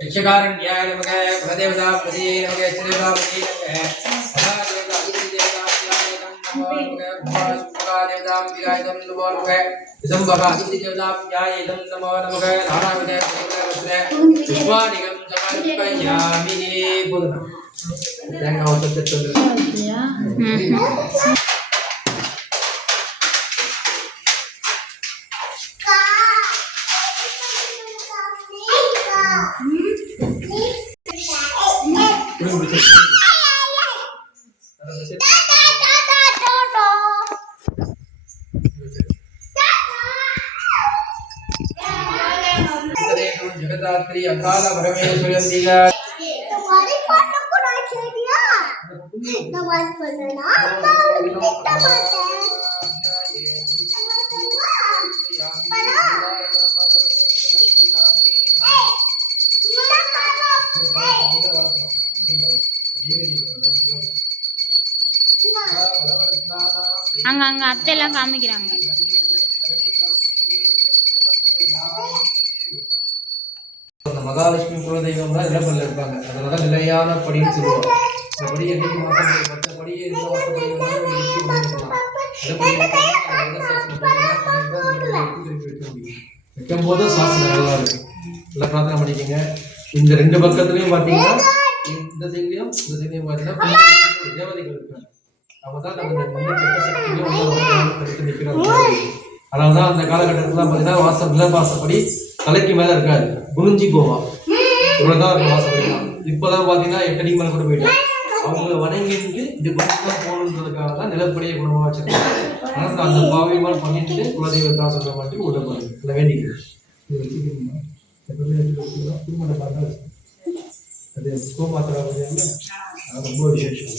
यक्षकारण्याय नमः भदेवतापति नमः श्रीरामपति जगदात्री अकाल परमेश्वरी दिया तुम्हारी फोटो को रख दिया नमाज पढ़ना कितना बात है அங்க அங்க அத்தை எல்லாம் காமிக்கிறாங்க. மகாலட்சுமி குலதெய்வம் தான் நிலப்பல்ல இருப்பாங்க. அதனால நிலையான படின்னு சொல்லுவாங்க. இந்த படியை மற்ற படியை வைக்கும் போது சாசனம் நல்லா இருக்கு. நல்லா பிரார்த்தனை பண்ணிக்கோங்க. இந்த ரெண்டு பக்கத்துலையும் பார்த்தீங்கன்னா இந்த சைட்லையும் பார்த்தீங்கன்னா தேவதைகள் இருக்காங்க. அப்பதான் நம்ம தடுத்து நிற்கிறோம். அதனால தான் அந்த காலகட்டத்தில் பார்த்தீங்கன்னா வாசம் நிலவாசப்படி தலைக்கு மேலே இருக்காது, குனிஞ்சி போவான். இவ்வளோதான் இருக்கும் வாசப்படிலாம். இப்போதான் பார்த்தீங்கன்னா 8 அடி மேலே கூட போயிட்டாங்க. அவங்க வணங்கிட்டு இது பக்கம் போகணுன்றதுக்காக தான் நிலப்படியை குணமாக வச்சிருக்காங்க. ஆனால் அந்த பாவியமாக பண்ணிட்டு குலதெய்வத்தா சொல்ல மாட்டேன் உள்ள போகிறேன் இல்லை வேண்டிக்கிறேன். அது கோமாத்திரா ரொம்ப விசேஷம்.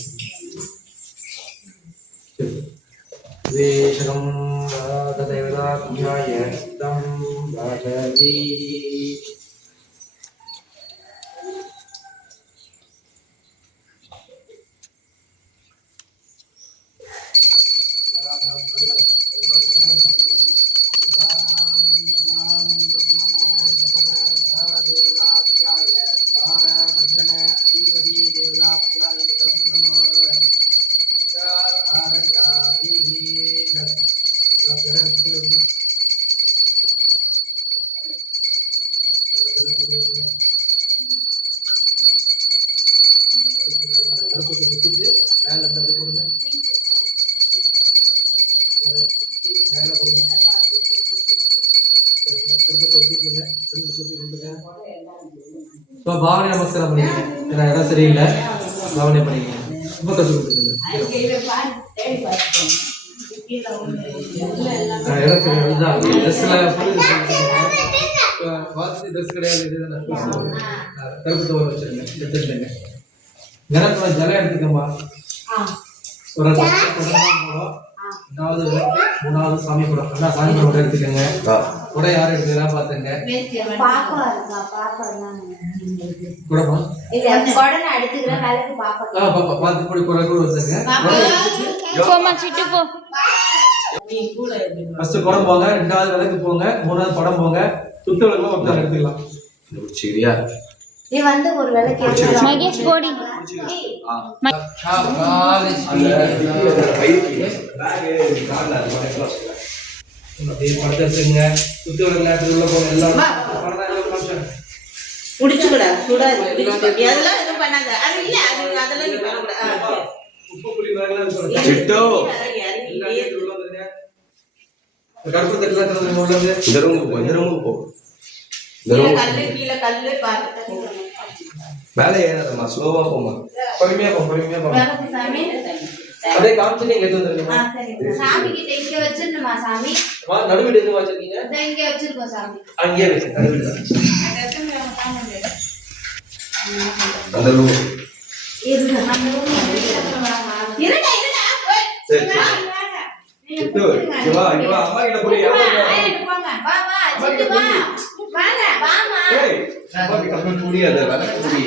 வேஷகம் தேவதாத்யாய சித்தம் ராஜதி மேல தப்பி கொடுங்க, மேல கொடுங்க, திருப்பத்தை ஒட்டிக்கங்க, ரெண்டு சுத்தி கொடுங்க. பாவனை நமஸ்காரம் பண்ணிக்கங்க. ஏன்னா இடம் சரியில்லை, பாவனை பண்ணிக்கங்க. ரொம்ப கற்று கொடுத்துருங்க. இடம் சரியில்லை ட்ரெஸ்ல வாசி ட்ரெஸ் கிடையாது. கருப்பு தோல் வச்சிருங்க, எடுத்துட்டுங்க. நிறத்துல ஜலம் எடுத்துக்கம்மா. ஒரு ரெண்டாவது மூணாவது சாமி படம், எல்லாம் சாமி படம் எடுத்துக்கங்க. கூட யாரும் எடுத்துக்கிறா பாத்துங்க. பார்த்து கூட கூட கூட வச்சுங்க. ஃபர்ஸ்ட் படம் போங்க, ரெண்டாவது விளக்கு போங்க, மூணாவது படம் போங்க. சுத்த விளக்கு ஒருத்தர் எடுத்துக்கலாம். சரியா? நீ வந்து ஒரு விளக்கு மகேஷ் கோடி முடிச்சுக்கூட சூடாது அதெல்லாம் எதுவும் பண்ணாத. அது இல்ல அது அதெல்லாம் நீ பண்ணக்கூடாது. மேலே ஏறாதம்மா, ஸ்லோவா போமா, பொறுமையா போ, பொறுமையா போ. அப்படியே காமிச்சு நீங்க எடுத்து வந்துருங்க. சாமி கிட்ட இங்க வச்சிரணுமா சாமி? வா, நடுவுல எங்க வச்சிருக்கீங்க? இங்க வச்சிருக்கோம் சாமி. அங்கேயே வெச்சு நடுவுல. அந்த ரூம் இருடா, அந்த ரூம் இருடா. சரி இது இங்க வா அம்மா கிட்ட போய் ஏய் அம்மா கிட்ட போய் முடியாது விளக்கு முடி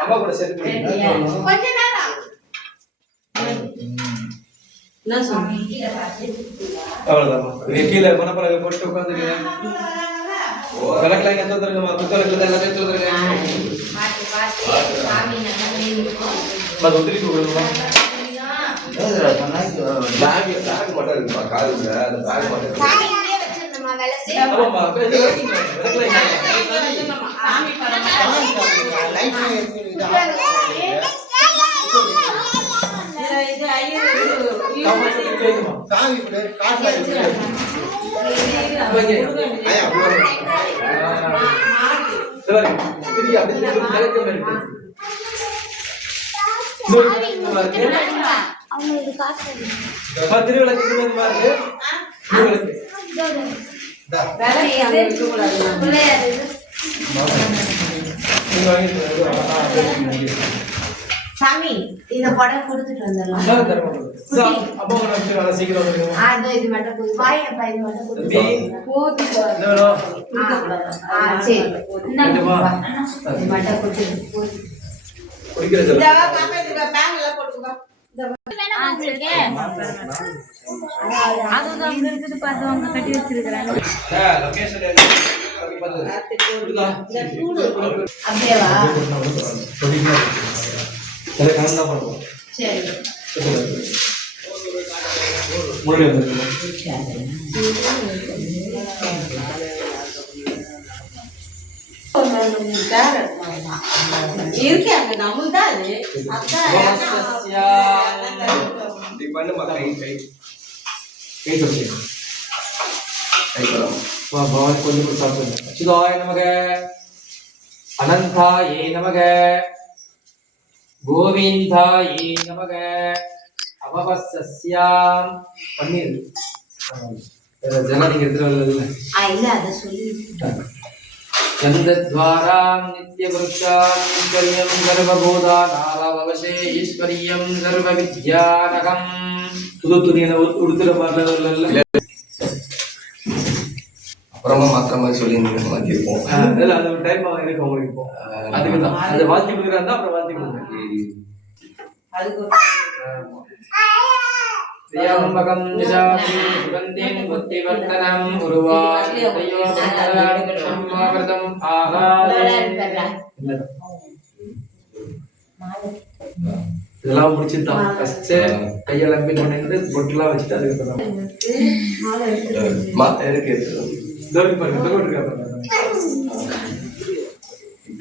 அம்மா கூட சேர்த்து முடி அவ்வளவுதான் நீ கீழே மனப்பலகை போட்டு உட்காந்துருக்கீங்க விளக்குல எங்க தோத்துருங்கம்மா குத்தலக்குல எல்லாத்தையும் தோத்துருங்க ஒத்துழைப்பு கொடுக்கணுமா பேக் மட்டும் இருக்குப்பா காதுல அந்த பேக் மட்டும் ஆமாம்மா விளக்குல சாமி இந்த படம் கொடுத்துட்டு வந்துடலாம் இது மட்டும் வாயப்பா இது மட்டும் சரி மட்டும் கொடுத்துட்டு அதுதான் அங்க இருக்குது பார்த்து அவங்க கட்டி வச்சிருக்கிறாங்க அப்படியேவா இருக்கு நம்மள்தான் அது கொஞ்சம் சாப்பிடுங்க அச்சுதாய நமக அனந்தாயே நமக கோவிந்தாயே நமக அவவசஸ்யாம் பன்னீர் ஜனதிக்கு எடுத்துட்டு வரல இல்ல அத சொல்லி चंद्रद्वारां नित्यवृक्षां नित्यं सर्वभूतानावशे ईश्वरीयं सर्वविद्यानकं துதுத்துனியன உடுத்துற பாடல்ல அப்புறமா மாத்திர மாதிரி சொல்லி மாத்தி இருப்போம் இல்ல அது ஒரு டைம் இருக்கு உங்களுக்கு இப்போ அதுக்கு தான் அந்த வாழ்த்தி கொடுக்குறாங்க அப்புறம் வாழ்த்தி கொடுங்க அதுக்கு த்ரியம்பகம் நிஜாமி சுகந்திம் புத்திவர்த்தனம் உருவாயோ சம்மாவிரதம் ஆகாரம் இதெல்லாம் முடிச்சுதான் ஃபர்ஸ்ட் கையெல்லாம் கொண்டு பொட்டெல்லாம் வச்சுட்டு அதுக்கப்புறம் இருக்கு தோடி பாருங்க தோடி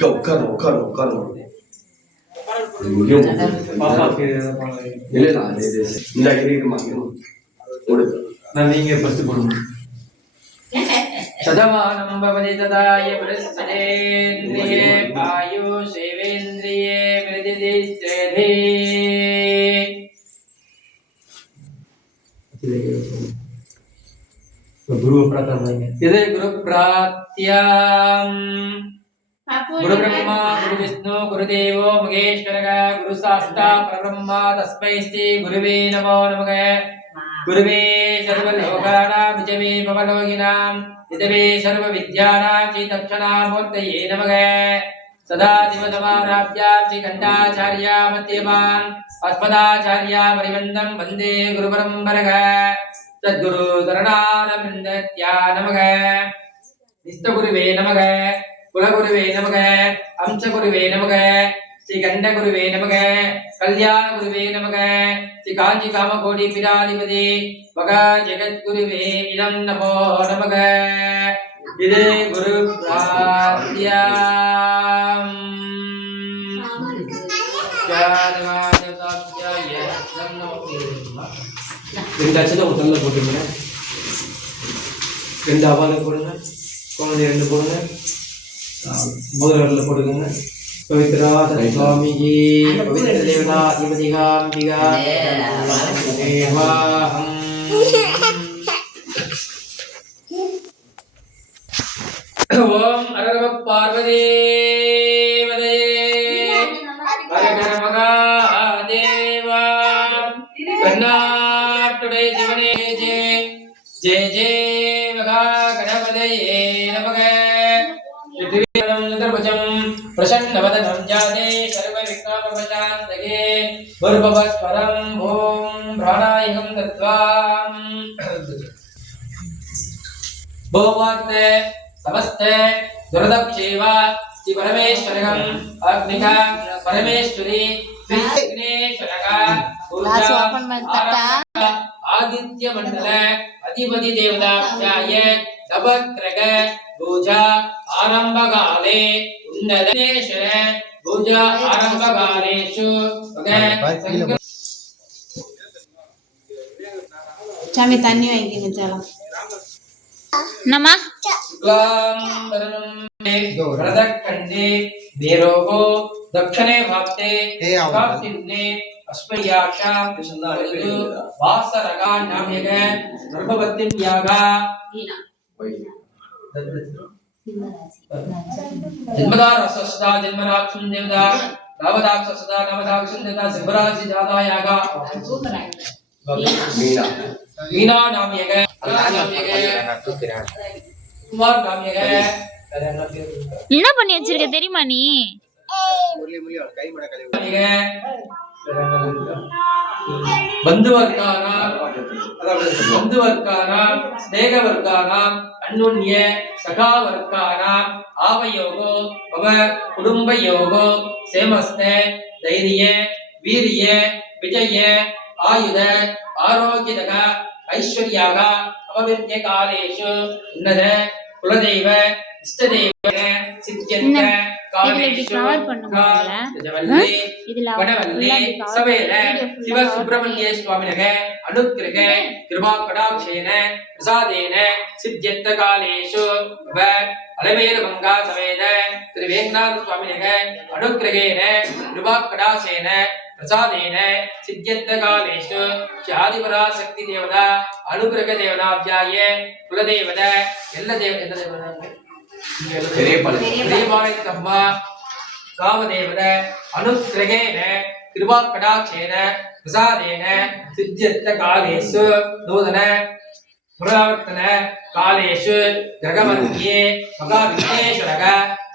உட்காரும் உட்காரும் உட்காரும் நீங்க ஃபர்ஸ்ட் போடுங்க சதமானம் பவதி ததாய பிரஸ்தேந்திரியே ஆயுஷேவேந்திரியே விருதிஸ்தேதே குரு பிரார்த்தனை இதே குரு பிரார்த்தியம் गुरु ब्रह्मा गुरु विष्णु गुरुदेवो महेश्वरः गुरु साक्षात् परब्रह्म तस्मै श्री गुरुवे नमो नमः गुरुवे सर्वलोकानां विजये भवलोकिनां विदवे सर्वविद्यानां श्री दक्षिणामूर्तये नमः सदा दिवसमाराध्या श्री घण्टाचार्या मध्यमान् अस्मदाचार्या परिवन्दं वन्दे गुरुपरम्परः सद्गुरु शरणारविन्दत्या नमः निष्ठगुरुवे नमः कुलगुरुवे नमः अंशगुरुवे नमः श्री गंडगुरुवे नमः कल्याणगुरुवे नमः श्री कांची कामकोटि पीठाधिपति भग जगद्गुरुवे इदं नमो नमः इदे गुरु प्रार्थ्याम् ரெண்டு அச்சத்தை முதல்ல போட்டுங்க ரெண்டு அவால போடுங்க குழந்தை ரெண்டு போடுங்க முதல்ல போட்டுக்கோங்க पवित्रा स्वामी जी पवित्र देवता अधिपतिगाम्बिका देवाहं ओम अरगव पार्वती वदे हर हर महादेवा கண்ணாட்டுடை சிவனே ஜெய ஜெய ஜெய மகா கணபதயே நமக प्रसन्नवदनं जाते सर्वविघ्नोपशान्तये भूर्भुवस्वरं ॐ प्राणायामं दत्त्वा भोवास्ते समस्ते दुर्दक्षेव श्री परमेश्वरं अग्निका परमेश्वरी विघ्नेश्वरका आदित्य मंडल अधिपति देवताभ्याय नवग्रह पूजा आरंभकाले उन्नतेश्वर पूजा आरंभकालेषु சாமி தண்ணி வாங்கிங்க சாலம் नमः वरदखंडे देरोगो दक्षिणे भाप्ते काप्तिन्ने अस्मयाक्षा वासरगा नाम्यग गर्भवतीन्यागा जन्मदारसस्दा जन्मराक्षं देवता नवदाक्षसदा नवदाक्षं देवता सिंहराशि जातायागा मीना नाम्यग कुमार नाम्यग என்ன பண்ணி வச்சிருக்க தெரியுமா நீ बंधुवर्गानां स्नेहवर्गानां अन्योन्य सखावर्गानां आवयोगो भव कुटुम्बयोगो सेमस्ते धैर्य वीर्य विजय आयुध आरोग्यदक ऐश्वर्याग अपविद्य कालेषु उन्नत कुलदैव इष्टदैव सिद्ध्यन्त शिव सुब्रह्मण्य स्वामिनः अनुग्रह कृपा कटाक्षेन प्रसादेन सिद्ध्यन्त कालेषु अलमेल मंगा समेत श्री वेंकटनाथ स्वामिनः अनुग्रहेण कृपा कटाक्षेन प्रसादेन सिद्ध्यन्त कालेषु आदिपराशक्ति देवता अनुग्रह देवताभ्याय कुलदेवता एल्ल देवता कामदेवत अनुग्रहेण कृपा कटाक्षेन प्रसादेन सिद्ध्यन्त कालेषु नूतन पुनरावर्तन कालेषु ग्रहमध्ये महाविघ्नेश्वरः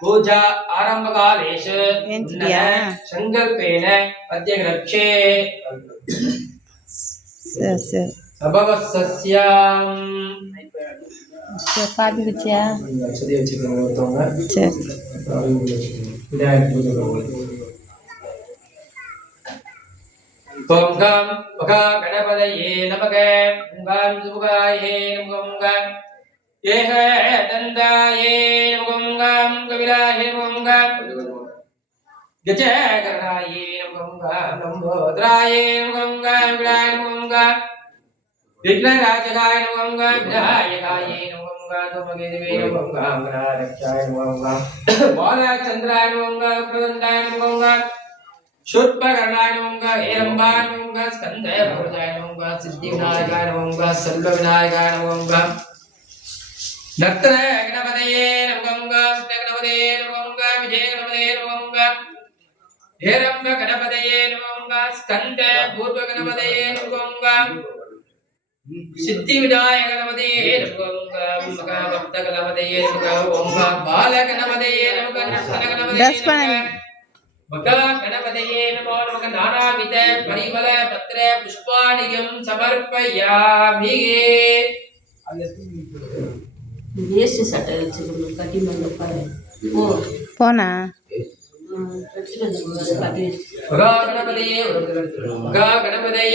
पूजा आरंभ कालेषु संकल्पेन अद्य रक्षे अभवस्स्याम् பாதி வச்சியா சரி வச்சுக்கோங்க ஒருத்தவங்க சரி விநாயகர் பூஜை ஓம் கம் மகா கணபதயே நமக ஓம் கம் சுகாயே ஓம் கம் ஏக தந்தாயே ஓம் கம் கவிராயே ஓம் கம் கஜகரணாயே ஓம் கம் லம்போதராயே ஓம் கம் விராய ஓம் கம் विघ्नराजकाय नमः विनायकाय नमः धूमकेतवे नमः गणाध्यक्षाय नमः बालचंद्राय नमः प्रदंडाय नमः शूर्पकर्णाय नमः हेरंबाय नमः स्कंदय भुजाय नमः सिद्धिविनायकाय नमः सर्वविनायकाय नमः नर्तन गणपतये नमः गणपतये नमः विजय गणपतये नमः हेरंब गणपतये नमः स्कंद पूर्व गणपतये नमः सिद्धि विनायक गणपते नमः महा भक्त गणपते नमः ओम बाल गणपते नमः नर्तन गणपते नमः महा गणपते नमः नमः नानाविध परिमल पत्र पुष्पाणियं समर्पयामि வேஸ்ட் சட்டை வச்சுக்கணும் கட்டி மேல பாரு ஓ போனா महा गणपते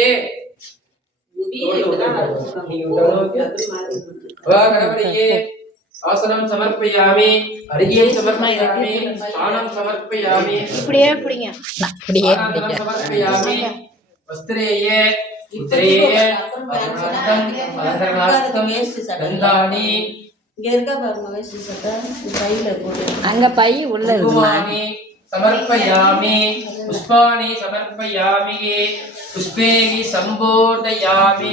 गणपतये आसनं समर्पयामि अर्घ्यं समर्पयामि स्नानं समर्पयामि இப்படியே பிடிங்க அப்படியே பிடிங்க समर्पयामि वस्त्रेये उत्तरेये गन्धानि இங்க இருக்க பாருங்க வேஸ்ட் சட்டை கையில போடு அங்க பை உள்ள இருக்குமா समर्पयामि पुष्पाणि समर्पयामि पुष्पेणि संबोधयामि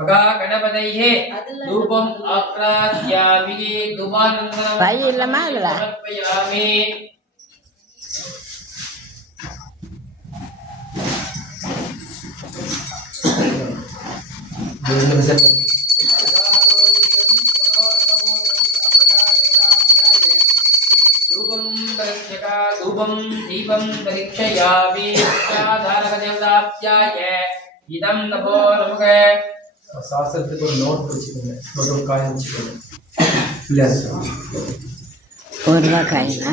महा गणपतये धूपम् आक्राद्यामि धूपानन्तरं பை இல்லமா அதுல समर्पयामि धूपं दीपं परीक्षयामि धारकदेवताभ्याय इदं नमो नमः சாஸ்திரத்துக்கு ஒரு நோட் வச்சுக்கோங்க, ஒரு காயம் வச்சுக்கோங்க. ஒரு ரூபாய் காயினா?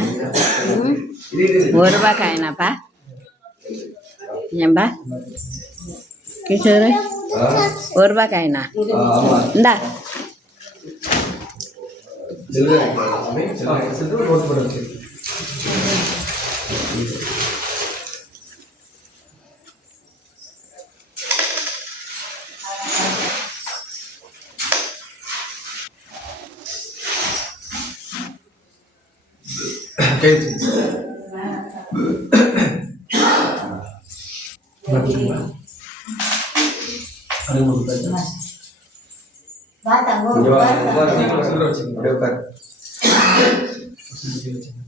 ஒரு ரூபாய் காயினாப்பா? ஏன்பா கிஷோர், ஒரு ரூபாய் காயினா? இந்தா நோட் போட வச்சு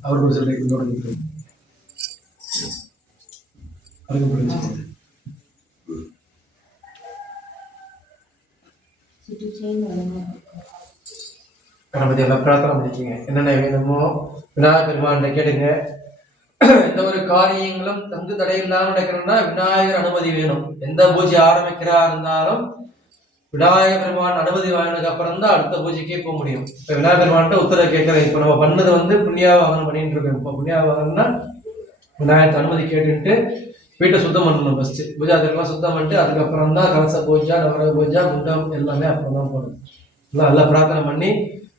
அவருக்கு சொல்லி கணபதி எல்லாம் பிரார்த்தனை பண்ணிக்கங்க. என்னென்ன வேணுமோ விநாயகர் பெருமான் கேட்டுங்க. எந்த ஒரு காரியங்களும் தங்கு தடை இல்லாம நடக்கணும்னா விநாயகர் அனுமதி வேணும். எந்த பூஜை ஆரம்பிக்கிறா இருந்தாலும் விநாயகர் பெருமான் அனுமதி வாங்கினதுக்கு அப்புறம் தான் அடுத்த பூஜைக்கே போக முடியும். இப்ப விநாயகர் பெருமான்ட்ட உத்தரவு கேட்கறேன். இப்ப நம்ம பண்ணது புண்ணியாவாகனம் பண்ணிட்டு இருக்கோம். இப்போ புண்ணியாவாகனம்னா விநாயகர் அனுமதி கேட்டுட்டு வீட்டை சுத்தம் பண்ணணும். ஃபர்ஸ்ட் பூஜாதிகள்லாம் சுத்தம் பண்ணிட்டு அதுக்கப்புறம் தான் கலச பூஜா, நவர பூஜா, முண்டம் எல்லாமே அப்புறம் தான் போகணும். நல்லா பிரார்த்தனை பண்ணி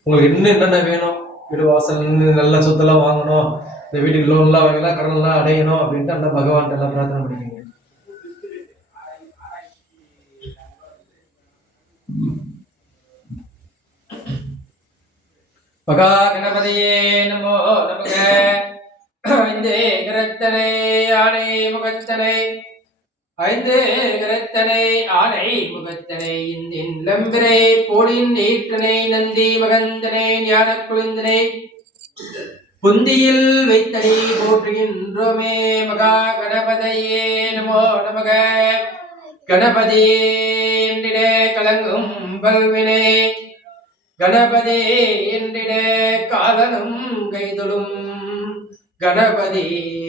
உங்களுக்கு இன்னும் என்னென்ன வேணும், வீடு வாசல் நல்ல சொத்தெல்லாம் வாங்கணும், இந்த வீட்டுக்கு லோன்லாம் வாங்கலாம், கடன்லாம் அடையணும் அப்படின்ட்டு அந்த பகவான் எல்லாம் பிரார்த்தனை பண்ணிக்கோங்க. மகா கணபதியே நமோ நமக. ஐந்து கரத்தனை ஆணை முகத்தனை, ஐந்து கரத்தனை ஆணை முகத்தனை, இந்தின் லம்பிரை போலின் ஏற்றனை, நந்தி மகந்தனை ஞான குளிந்தனை, புந்தியில் வைத்தனை போற்றுகின்றோமே. மகா கணபதியே நமோ நமக. கணபதி என்றிட கலங்கும் பல்வினை, கணபதி என்றிட காலனும் கைதொழும், கணபதி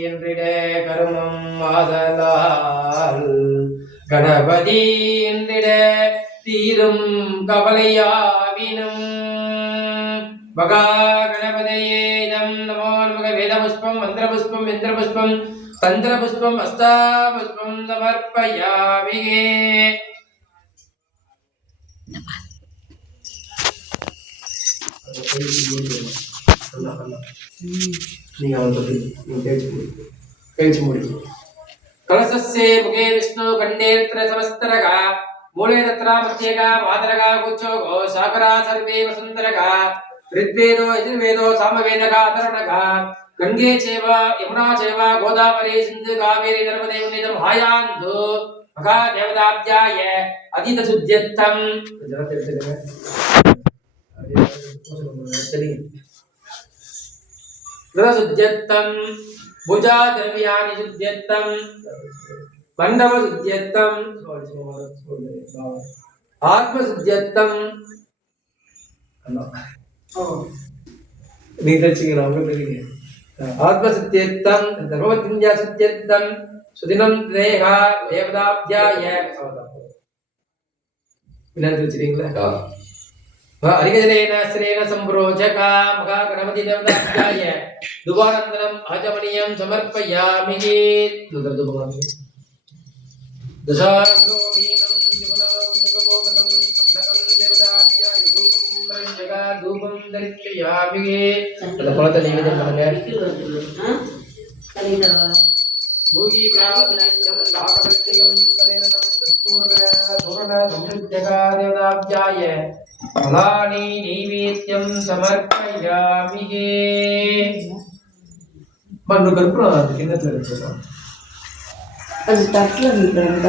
என்றிட கருமம் ஆதலால், கணபதி என்றிட தீரும் கவலையாவினும். மகா கணபதியே நமோ நமக. வேதபுஷ்பம், மந்திரபுஷ்பம், யந்திரபுஷ்பம், தந்திரபுஷ்பம், அஸ்தாபுஷ்பம் சமர்ப்பயாமி. कलशस्य मुखे विष्णु कंडेत्र समस्तरगा, मूले तत्र मध्यगा मातरगा गुच्छोगो सागरा सर्वे वसुंधरगा, ऋग्वेदो यजुर्वेदो सामवेदगा अतरणगा, गंगे चैव यमुना चैव गोदावरी सिंधु कावेरी नर्मदे उन्नितं हायान्तु. महा देवताभ्याय अतीत शुद्ध्यर्थं शुद्ध्यर्थं, भुजा द्रव्याणि शुद्ध्यर्थं, मंडप शुद्ध्यर्थं, आत्म शुद्ध्यर्थं. आत्म शुद्ध्यर्थं, धर्मविद्या शुद्ध्यर्थं, सुदिनं देह देवताभ्याय हरिगजनेन श्रेण संप्रोचका. महा गणपति देवताभ्याय दुवानन्दनम् आचमनीयं समर्पयामि. दशाश्वमेधं जुगनं जुगभोगतं अप्लकं देवताभ्याय धूपं रञ्जका धूपं दर्शयामि. फलत नैवेद्यं करणीयं. भोगी ब्राह्मणं दाकवृत्तिं दलेनं कस्तूर्ण सुवर्ण समृद्धका देवताभ्याय फलानि नैवेद्यं समर्पयामि. मन्नु कर्पूरं किन्नत्तु इरुक्कुदा அது தட்டுல நிக்கிறேன்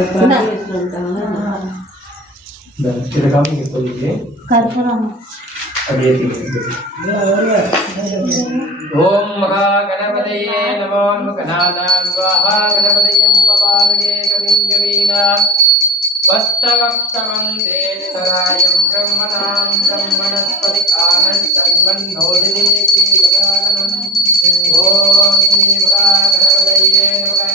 இத காமிங்க சொல்லிட்டு கற்பூரம் அப்படியே ओम महा गणपतये नमो गणानां स्वाहा. गणपतये उपपादके कविं कवीना वस्तवक्षमन्देस्तरायं ब्रह्मणां ब्रह्मणस्पति आनन्दन्वन्नोदिनीति जगाननम् ॐ श्री महागणपतये नमः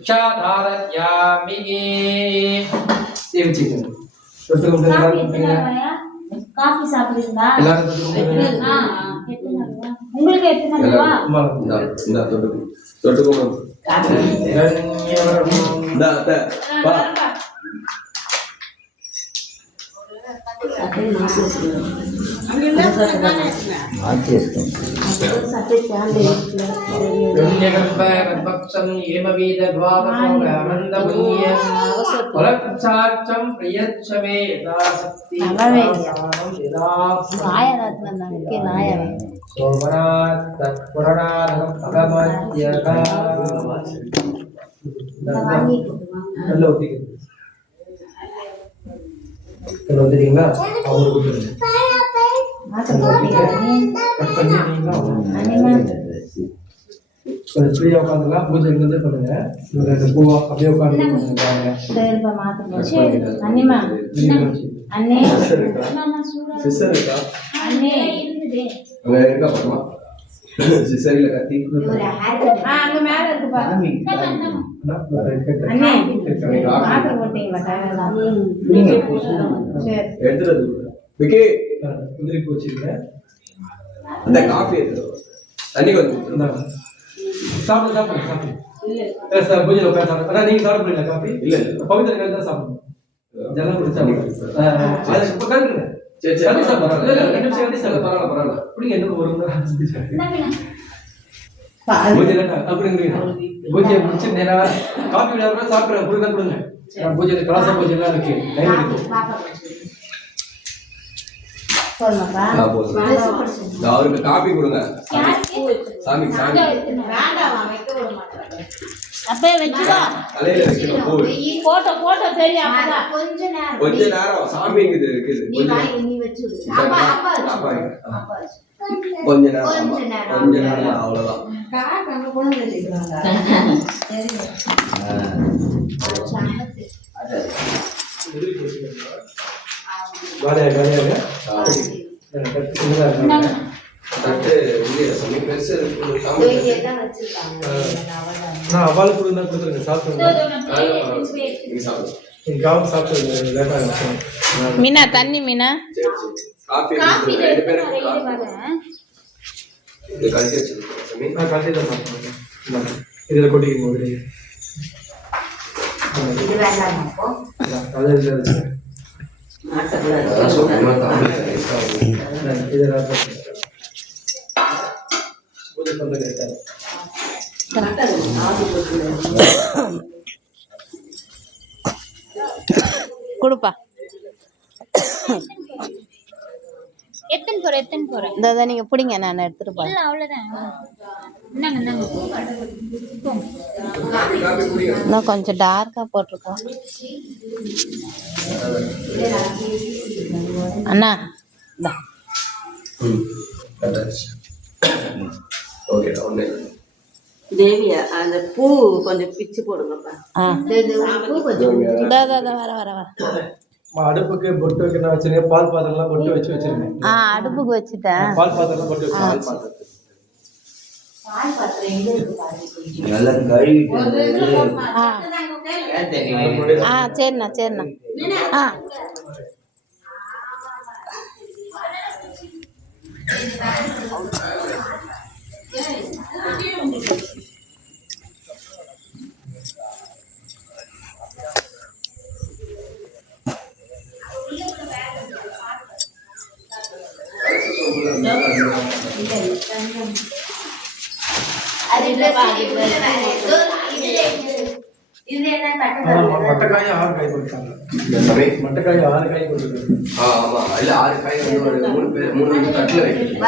ಕ್ಷಾಧಾರಯಾಮಿ சேவிச்சுக்கணும் தொட்டுக்கொண்டு காஃபி சாப்பிடுறீங்களா எல்லாரும் தொட்டுக்கொண்டு உங்களுக்கு எத்தனை ரூபா गर्भक्षं येमवीदभावसोगानन्दमुन्ये फलप्रचार्चं प्रियच्छ मे यथा शक्ति सोमनाथ तत्पुरणात् भगवद्यथा நல்ல ஒத்திக்கு வந்துட்டீங்களா அவங்க கொடுத்துருங்க ஃப்ரீயா உட்காந்துலாம் பூஜை இருந்து பண்ணுங்க இந்த பூவா அப்படியே உட்காந்து சிசரில கத்தி அங்க மேல இருக்கு பாருங்க அண்ணே வாட்டர் போட்டீங்களா சரி எடுத்துறது விக்கி குதிரை போச்சுங்க அந்த காஃபி எடுத்துறது தண்ணி கொஞ்சம் சாப்பிடு சாப்பிடு சாப்பிடு சார் பூஜையில் உட்காந்து சாப்பிடு அதான் நீங்கள் சாப்பிடுறீங்களா காஃபி இல்ல பவித்திர கால் தான் சாப்பிடணும் ஜலம் குடிச்சா அது இப்போ கருங்க சரி சரி சரி சார் பரவாயில்ல இல்லை 2 நிமிஷம் கட்டி சார் பரவாயில்ல பரவாயில்ல பிடிங்க என்ன ஒரு மணி பூஜை அப்படிங்கிறீங்க பூஜையை முடிச்சு நேரா காஃபி விடாம சாப்பிட்றேன் கொடுங்க கொடுங்க பூஜை கலாச பூஜை எல்லாம் இருக்கு டைம் எடுக்கும் அவருக்கு காபி கொடுங்க சாமி சாமி அப்பே வெச்சுடா தலையில வைக்கணும் போட்டோ போட்டோ தெரியும் அப்பதான் கொஞ்ச நேரம் சாமி இங்க இருக்குது நீ வெச்சு அப்பா அப்பா கொஞ்ச நேரம் கொஞ்ச நேரம் அவ்வளவுதான் காக்காங்க கொண்டு வச்சிருக்காங்க காலியா காலியாக தட்டு இங்கே சாமி பெருசு இருக்கு சாமி நான் அவளுக்கு கொடுங்க கொடுத்துருங்க சாப்பிடுங்க நீங்க சாப்பிடுங்க நீங்கள் காஃபி சாப்பிட்டு லேட்டாக மீனா தண்ணி மீனா சரி சரி காபி ரெண்டு பேரும் இது கழிச்சு வச்சிருக்கேன் சாமி நான் கட்டி தான் சாப்பிடுவேன் இதில் கொட்டிக்கணும் ஒரு இது வேண்டாம் அப்போ அதை இதில் வச்சு இதெல்லாம் பூஜை பண்ணுறது கிடையாது கொடுப்பா எத்தனை போற இந்த நீங்க பிடிங்க நான் எடுத்துட்டு போறேன் இல்ல அவ்வளவுதான் என்னங்க என்னங்க இன்னும் கொஞ்சம் டார்க்கா போட்டிருக்கோம் அண்ணா இந்தா. ஓகே ஒண்ணே தேவியா அந்த பூ கொஞ்சம் பிச்சு போடுங்கப்பா ஆ பூ கொஞ்சம் இதோ, இதோ, இதோ, வர வர வர அடுப்புக்கு பொட்டு வைக்கணும் வச்சிருக்கேன் பால் பாத்திரம்லாம் பொட்டு வச்சிருக்கேன் ஆ அடுப்புக்கு வச்சுட்டேன் பால் பாத்திரம் பொட்டு வச்சு பால் பாத்திரம் எங்க இருக்கு பாருங்க நல்லா கழுவி ஆ ஆ சரிண்ணா சரிண்ணா ஆ மட்டக்காய் 6 காய் கொடுத்தாங்க மட்டக்காய் 6 காய் கொடுத்துருக்காங்க ஆமா இல்ல 6 காய் வந்து ஒரு 3 தட்டுல வைக்கணும்